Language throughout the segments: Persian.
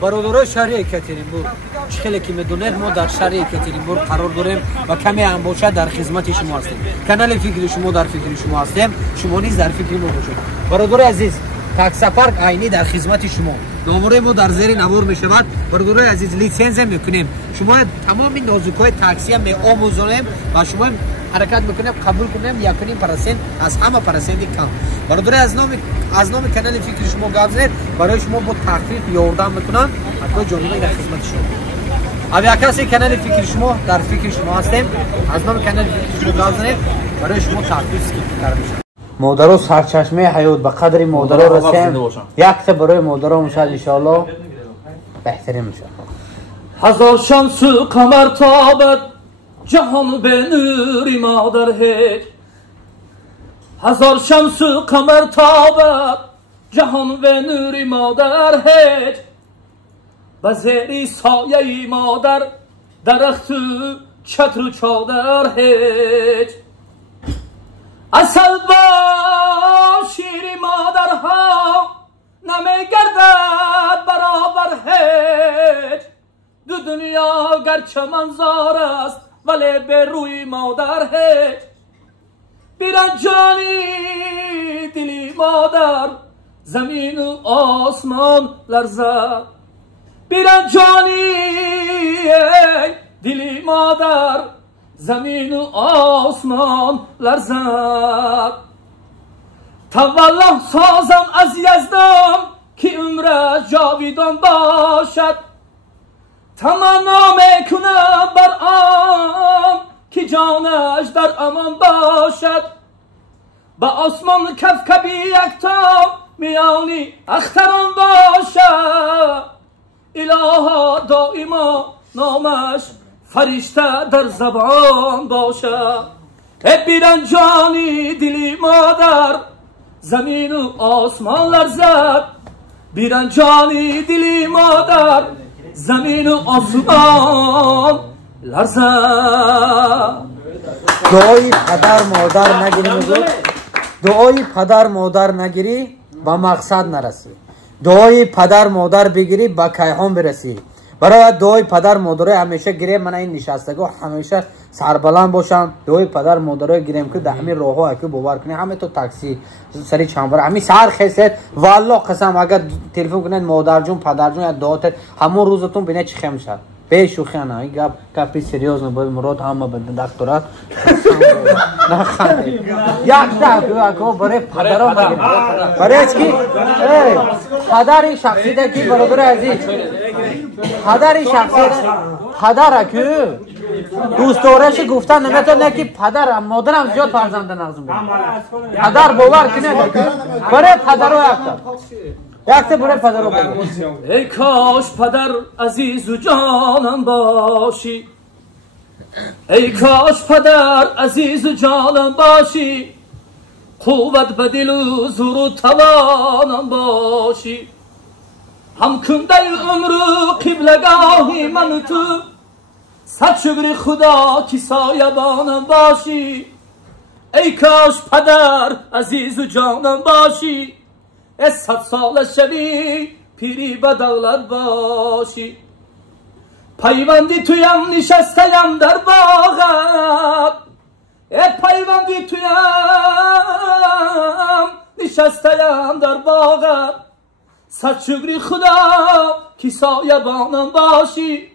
برادرای شهر یکاترینبورگ خیلی که میدونید ما در شهر یکاترینبورگ قرار داریم و کمی هم باشه در خدمت شما هستیم. کانال فکر شما در فکر شما هستیم، شما نیز در فکر ما باشید. برادرای عزیز، تاکسی پارک عینی در خدمت شما. نامور ما در زیر نوار می شود. برادرای عزیز لیسنس میکنیم. شما تمام نازوکای تاکسی هم آموزانیم و شما حرکت میکنیم قبول کنیم 1.5% از همه پرسنت کم. برادرای از نام کانال فکر شما گذارید برای شما با تخفیف یاردم میکنم. حتی جانبی در خدمت شما. اویا کسی کانال فکر شما در فکر شما هستیم. از نام کانال فکر شما گذارید برای شما تخفیف کرده میشه. مادرها سرچشمه حیات به قدر مادرها رسیم. یک تا برای مادرها میشه ان شاء الله بهترین میشه. هزار شمس و قمر تابد جهان به نور مادر هیچ. هزار شمس و قمر تابد جهان به نور مادر هیچ. به زیر سایه مادر درخت و چتر و چادر هیچ. اصل با شیر مادرها نمیگردد برابر هیچ. دو دنیا گرچه منظار است ولی به روی مادر هیچ. بیرنجانی دلی مادر زمین و آسمان لرزد. بیرنجانی دلی مادر زمین و آسمان لرزد. تولد سازم از یزدان که عمر جاویدان باشد. تمنا میکنم بر آن که جانش در امان باشد. با آسمان کفکبی یکتا میانی اختران باشد. الها دائما نامش فرشته در زبان باشد. بیرنجانی دلی مادر زمین و آسمان لرزد. بیرنجانی دلی مادر زمین و آسمان لرزد. دعای پدر مادر نگیری، دعای پدر مادر نگیری با مقصد نرسی. دعای پدر مادر بگیری با کیهان برسی. برای دعای پدر مادر همیشه گیریم. من این نشستگاه همیشه سربلند باشم. دعای پدر مادر گیریم که در همین راه ها که باور کنید همه تو تاکسی سری چنبر همین سر خیست والله قسم اگر تلفن کنید مادر جون پدر جون یا دعات همون روزتون بینه چی خم شد. به شوخی نه این گپی سریوز نباید مراد همه به دکترات نخنده. یک تا برای پدرها بگیم برای چی؟ پدر شخصیت کی برادر عزیز؟ پدر شخصیت پدر که دوست دارش گفتن نمیتونه که پدر مادرم زیاد فرزند نغزم بید پدر باور کنه برای پدرها یک تا برای پدرها بگیم. ای کاش پدر عزیز و جانم باشی. ای کاش پدر عزیز و جانم باشی. قوت به دل و زور و توانم باشی. هم کنده عمر و قبلگاهی من و تو. صد شکر خدا که سایبانم باشی. ای کاش پدر عزیز و جانم باشی. 100 سال شوی پیری به دولت باشی. پیوندی تویم نشستیم در باغت. پیوندی تویم نشستیم در باغت. صد شکری خدا که سایبانم باشی.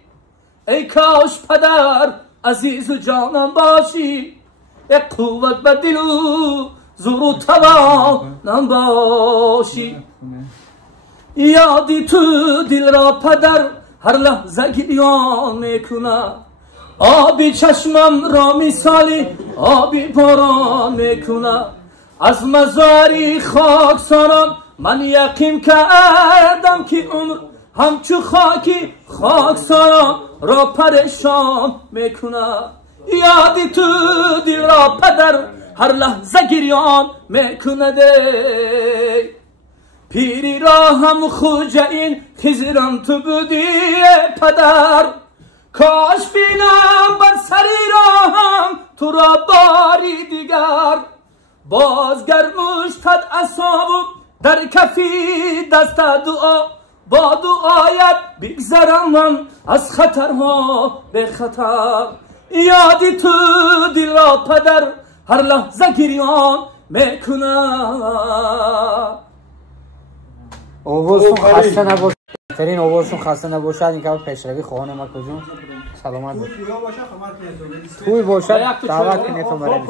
ای کاش پدر عزیز و جانم باشی. ای قوت به دل و زور و توانم باشی. یادی تو دل را پدر هر لحظه گریان میکنه. آبی چشمم را مثالی آبی باران میکنه. از مزاری خاکساران من یقین کردم که عمر همچو خاکی خاکساران را پریشان میکنه. یادی تو دل را پدر هر لحظه گریان میکنه. پیری را هم خوجه این خزرم تو بودی پدر. کاش بینم بر سری را هم تو را باری دیگر. بازگر مشتد اصابم در کفی دست دعا. با دعایت بگذرم من از خطرها به خطر یادی تو دل را پدر هر لحظه گریان میکنم آوازشون خسته نباشه ترین آوازشون خسته نباشه این که پیشروی خواهان ما کجون سلامت باشه خوبی باشه دعوت کنید تو برای